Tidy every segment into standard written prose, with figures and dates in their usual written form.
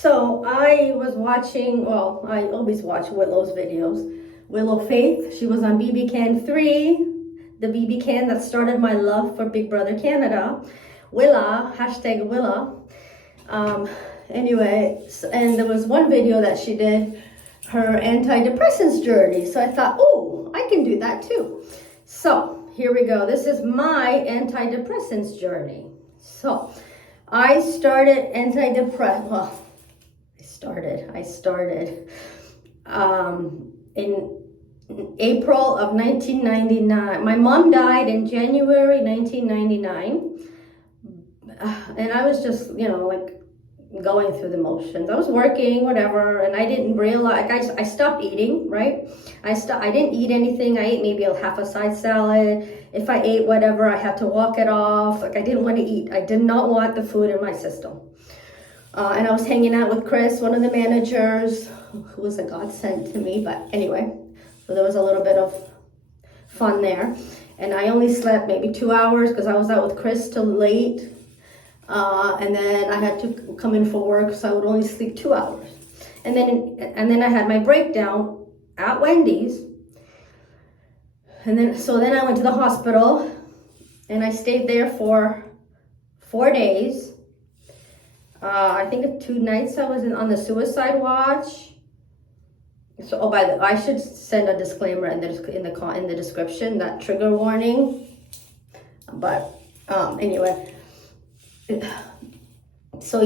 So I was watching, well, I always watch Willow's videos. Willow Faith, she was on BB Can 3, the BB Can that started my love for Big Brother Canada. Willa, hashtag Willa. Anyway, and there was one video that she did, her antidepressants journey. So I thought, oh, I can do that too. So here we go. This is my antidepressants journey. So I started I started in April of 1999. My mom died in January 1999. And I was just, like going through the motions. I was working, whatever, and I didn't realize, I stopped eating, right? I didn't eat anything. I ate maybe half a side salad. If I ate whatever, I had to walk it off. Like I didn't want to eat. I did not want the food in my system. And I was hanging out with Chris, one of the managers, who was a godsend to me. But anyway, so there was a little bit of fun there. And I only slept maybe 2 hours because I was out with Chris till late. And then I had to come in for work, so I would only sleep 2 hours. And then I had my breakdown at Wendy's. And then I went to the hospital, and I stayed there for 4 days. I think 2 nights I was on the suicide watch. So, I should send a disclaimer in the description, that trigger warning. But anyway. So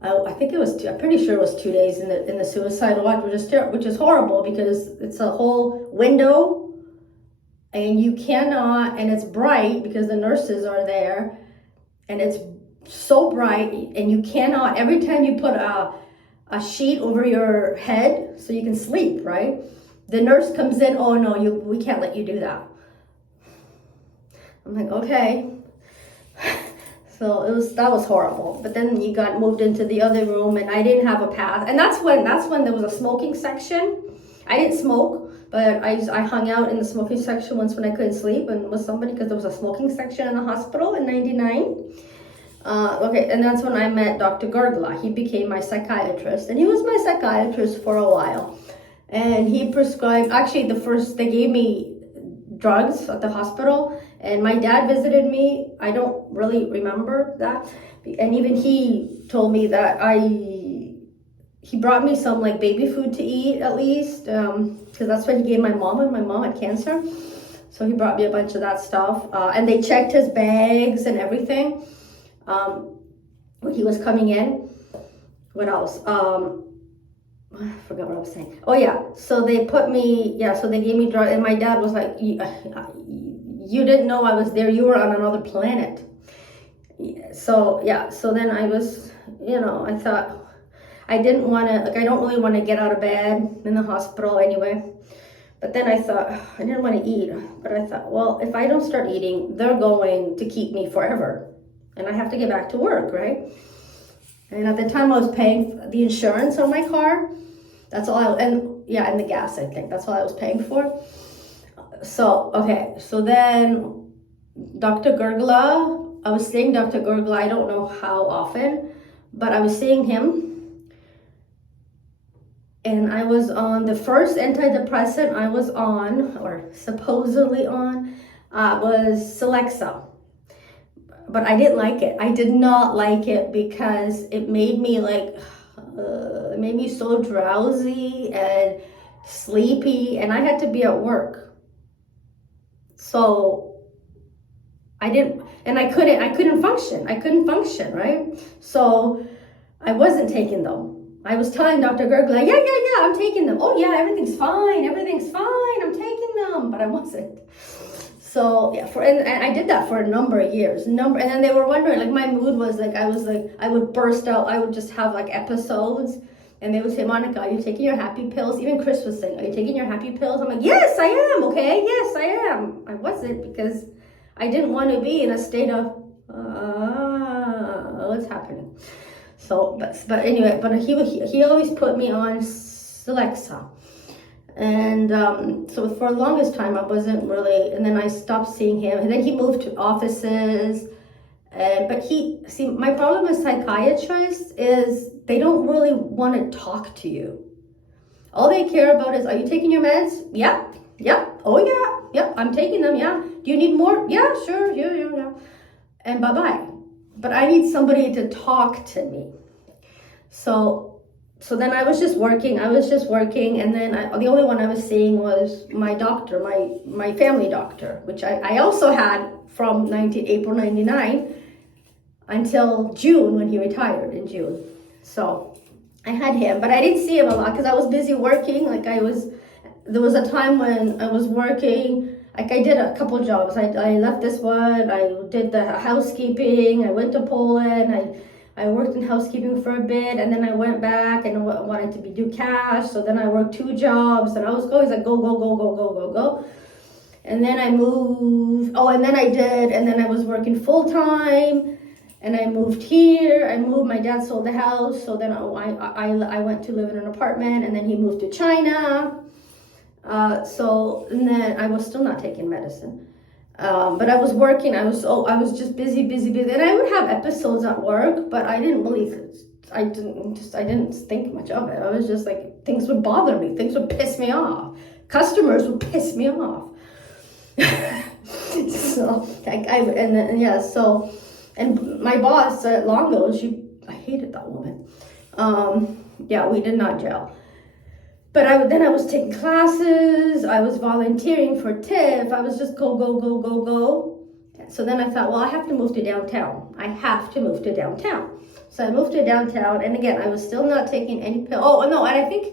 I think I'm pretty sure it was 2 days in the suicide watch, which is horrible because it's a whole window, and you cannot, and it's bright because the nurses are there, and it's so bright, and you cannot, every time you put a sheet over your head so you can sleep, right? The nurse comes in, oh no, we can't let you do that. I'm like, okay. So that was horrible. But then you got moved into the other room, and I didn't have a pass. And that's when there was a smoking section. I didn't smoke, but I hung out in the smoking section once when I couldn't sleep and with somebody, because there was a smoking section in the hospital in '99. Okay, and that's when I met Dr. Gurgla. He became my psychiatrist, and he was my psychiatrist for a while. And he prescribed, actually they gave me drugs at the hospital, and my dad visited me. I don't really remember that, and even he told me that he brought me some like baby food to eat, at least, because that's what he gave my mom, and my mom had cancer, so he brought me a bunch of that stuff, and they checked his bags and everything when he was coming in. What else? I forgot what I was saying. Oh yeah, so they gave me drugs, and my dad was like, you didn't know I was there, you were on another planet. So then I was, I thought, I didn't want to, I don't really want to get out of bed in the hospital anyway. But then I thought, I didn't want to eat, but I thought, well, if I don't start eating, they're going to keep me forever, and I have to get back to work, right? And at the time I was paying the insurance on my car. That's all and the gas, I think. That's all I was paying for. So, okay. So then Dr. Gurgla, I was seeing Dr. Gurgla, I don't know how often, but I was seeing him. And I was on the first antidepressant I was on, or supposedly on, was Celexa. But I didn't like it. I did not like it because it made me it made me so drowsy and sleepy, and I had to be at work. So I couldn't function, right? So I wasn't taking them. I was telling Dr. Gurgla, yeah, I'm taking them. Oh yeah, everything's fine, I'm taking them, but I wasn't. So yeah, and I did that for a number of years. And then they were wondering, like, my mood was like, I would burst out. I would just have like episodes, and they would say, Monica, are you taking your happy pills? Even Chris was saying, are you taking your happy pills? I'm like, yes, I am. Okay, yes, I am. I wasn't, because I didn't want to be in a state of what's happening. So, but anyway, but he always put me on Celexa. And so for the longest time, I wasn't really, and then I stopped seeing him. And then he moved to offices, But my problem with psychiatrists is they don't really want to talk to you. All they care about is, are you taking your meds? Yeah. Oh yeah. Yep, I'm taking them. Yeah. Do you need more? Yeah, sure. Yeah. And bye-bye. But I need somebody to talk to me. So then I was just working, and then the only one I was seeing was my doctor, my family doctor, which I also had from April 99 until June, when he retired in June. So I had him, but I didn't see him a lot because I was busy working. There was a time when I was working, like I did a couple jobs. I left this one, I did the housekeeping, I went to Poland, I worked in housekeeping for a bit, and then I went back and wanted to do cash. So then I worked 2 jobs, and I was always like, go. And then I moved, and then I was working full time, and I moved here. My dad sold the house, so then I went to live in an apartment, and then he moved to China. And then I was still not taking medicine. But I was working, I was just busy. And I would have episodes at work, but I didn't think much of it. I was just like, things would bother me. Things would piss me off. Customers would piss me off. And my boss at Longo, I hated that woman. We did not gel. But then I was taking classes, I was volunteering for TIFF, I was just go. So then I thought, well, I have to move to downtown. So I moved to downtown, and again, I was still not taking any pills. Oh, no, and I think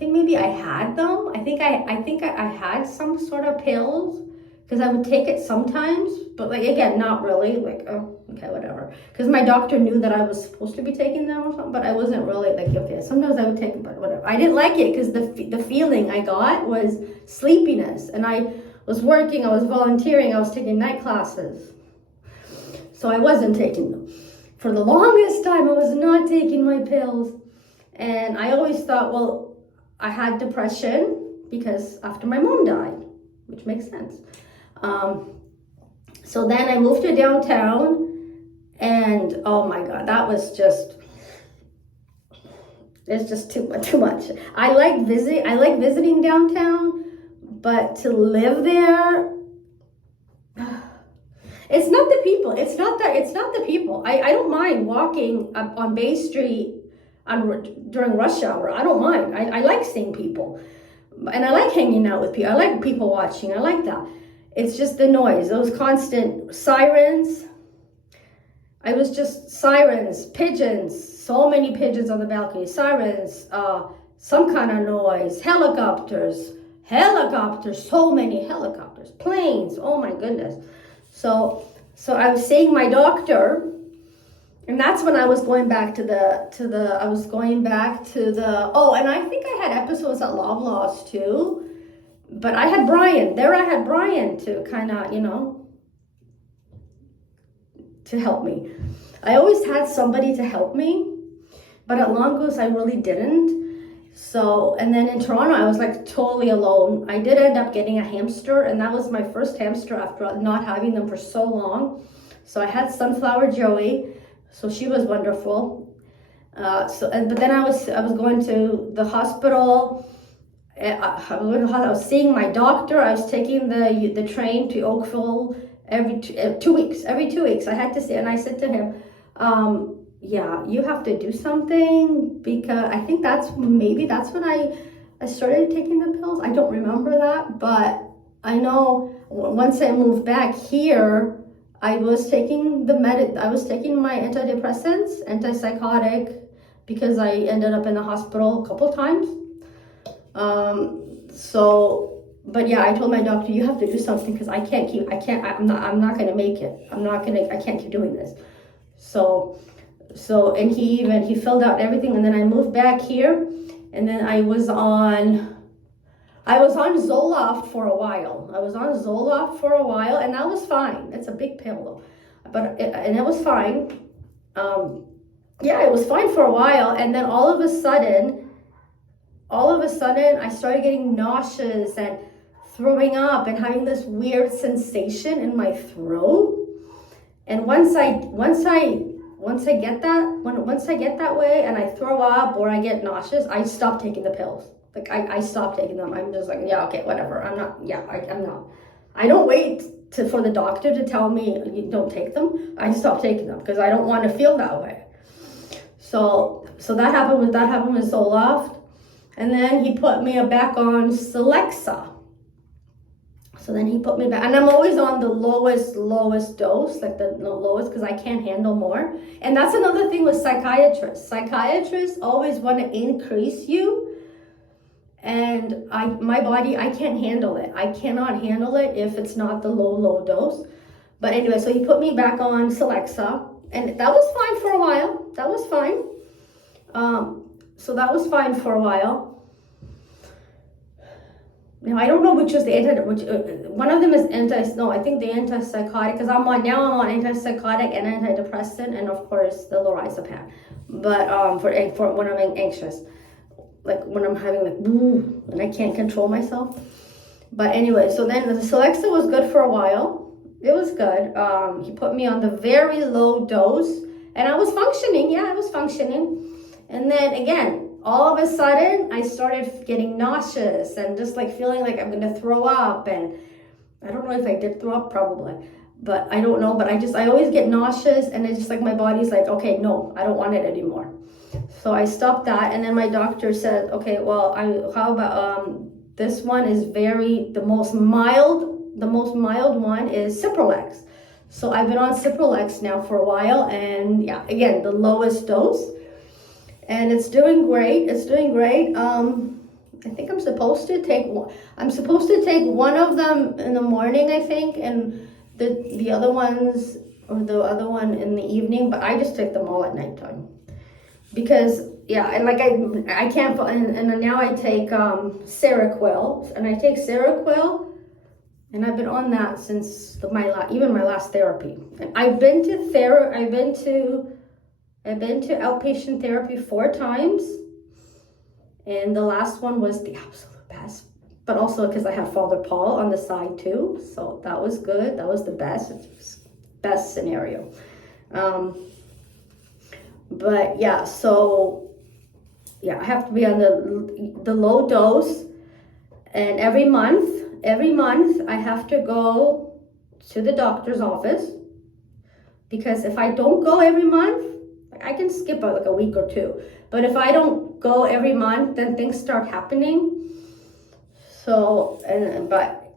maybe I had them. I think I had some sort of pills, because I would take it sometimes, but again, not really, okay, whatever. Because my doctor knew that I was supposed to be taking them or something, but I wasn't really okay. Sometimes I would take them, but whatever. I didn't like it because the feeling I got was sleepiness, and I was working, I was volunteering, I was taking night classes. So I wasn't taking them. For the longest time, I was not taking my pills. And I always thought, well, I had depression because after my mom died, which makes sense. So then I moved to downtown, and oh my God, it's just too much. I like visiting downtown, but to live there, it's not the people. It's not the people. I don't mind walking up on Bay Street during rush hour. I don't mind. I like seeing people, and I like hanging out with people. I like people watching. I like that. It's just the noise, those constant sirens. I was just sirens, pigeons, so many pigeons on the balcony, sirens, some kind of noise, helicopters, so many helicopters, planes, oh my goodness. So I was seeing my doctor, and that's when I was going back and I think I had episodes at Loblaws too. But I had Brian to kind of, to help me. I always had somebody to help me, but at Longo's, I really didn't. So, and then in Toronto, I was totally alone. I did end up getting a hamster, and that was my first hamster after not having them for so long. So I had Sunflower Joey, so she was wonderful. But then I was going to the hospital. I was seeing my doctor. I was taking the train to Oakville every 2 weeks. Every 2 weeks, I had to see. And I said to him, you have to do something, because I think that's when I started taking the pills. I don't remember that, but I know once I moved back here, I was taking my antidepressants, antipsychotic, because I ended up in the hospital a couple times. But yeah, I told my doctor, you have to do something, because I'm not going to make it. I can't keep doing this. And he filled out everything, and then I moved back here, and then I was on Zoloft for a while. And that was fine. It's a big pill though, and it was fine. It was fine for a while, and then all of a sudden, I started getting nauseous and throwing up and having this weird sensation in my throat. And once I get that way and I throw up or I get nauseous, I stop taking the pills. Like I stop taking them. I'm just like, yeah, okay, whatever. I'm not. I don't wait for the doctor to tell me you don't take them. I stop taking them because I don't want to feel that way. So that happened with Zoloft, and then he put me back on Celexa. So then he put me back, and I'm always on the lowest dose, like the lowest, because I can't handle more. And that's another thing with psychiatrists. Psychiatrists always want to increase you, and my body, I can't handle it. I cannot handle it if it's not the low dose. But anyway, so he put me back on Celexa, and that was fine for a while. That was fine. So that was fine for a while. Now I don't know which is the one of them is I think the antipsychotic, because I'm on antipsychotic and antidepressant, and of course the lorazepam. But for when I'm anxious, like when I'm having like boo and I can't control myself. But anyway, so then the Celexa was good for a while. It was good. He put me on the very low dose, and I was functioning. Yeah, I was functioning. And then again, all of a sudden, I started getting nauseous and just like feeling like I'm gonna throw up. And I don't know if I did throw up, probably, but I don't know. But I always get nauseous, and it's just like my body's like, okay, no, I don't want it anymore. So I stopped that, and then my doctor said, okay, well, how about this one is the most mild one is Cipralex. So I've been on Cipralex now for a while, and yeah, again, the lowest dose. And it's doing great. I think I'm supposed to take one of them in the morning, I think, and the other ones, or the other one in the evening, but I just take them all at nighttime. Because yeah, and like I can't, and now I take Seroquel, and I take Seroquel, and I've been on that since my last therapy. And I've been to outpatient therapy 4 times, and the last one was the absolute best, but also because I have Father Paul on the side too, so that was good. That was the best scenario. But yeah, so yeah, I have to be on the low dose, and every month I have to go to the doctor's office, because if I don't go every month, I can skip like a week or 2, but if I don't go every month, then things start happening. So, but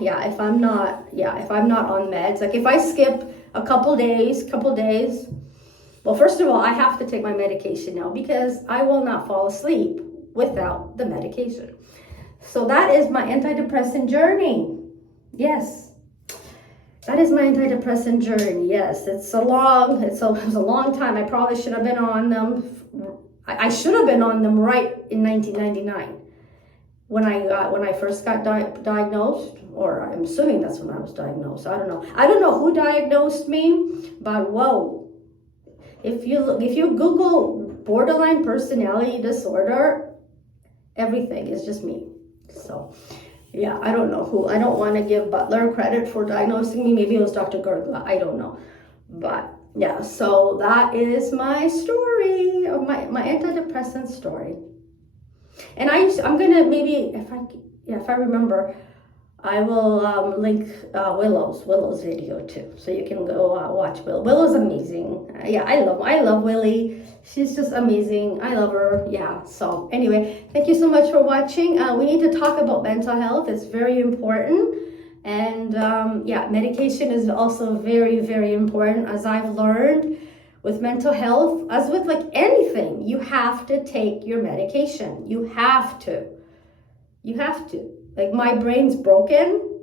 yeah, if I'm not on meds, like if I skip a couple days, well, first of all, I have to take my medication now, because I will not fall asleep without the medication. So that is my antidepressant journey. Yes. That is my antidepressant journey. Yes, it was a long time. I probably should have been on them. I should have been on them right in 1999 when I first got diagnosed, or I'm assuming that's when I was diagnosed. I don't know who diagnosed me, but whoa! If you Google borderline personality disorder, everything is just me. So. Yeah, I don't know who. I don't want to give Butler credit for diagnosing me. Maybe it was Dr. Gergla. I don't know. But yeah, so that is my story, of my antidepressant story. And I'm gonna maybe, if I remember, I will link Willow's video too, so you can go watch Willow. Willow's amazing. Yeah, I love Willie. She's just amazing. I love her. Yeah. So anyway, thank you so much for watching. We need to talk about mental health. It's very important. And yeah, medication is also very, very important, as I've learned with mental health. As with like anything, you have to take your medication. You have to. Like my brain's broken.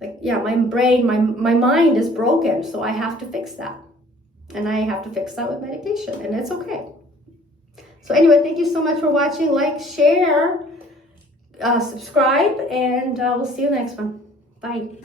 Like, yeah, my mind is broken. So I have to fix that. And I have to fix that with medication, and it's okay. So anyway, thank you so much for watching. Like, share, subscribe, and we'll see you next one. Bye.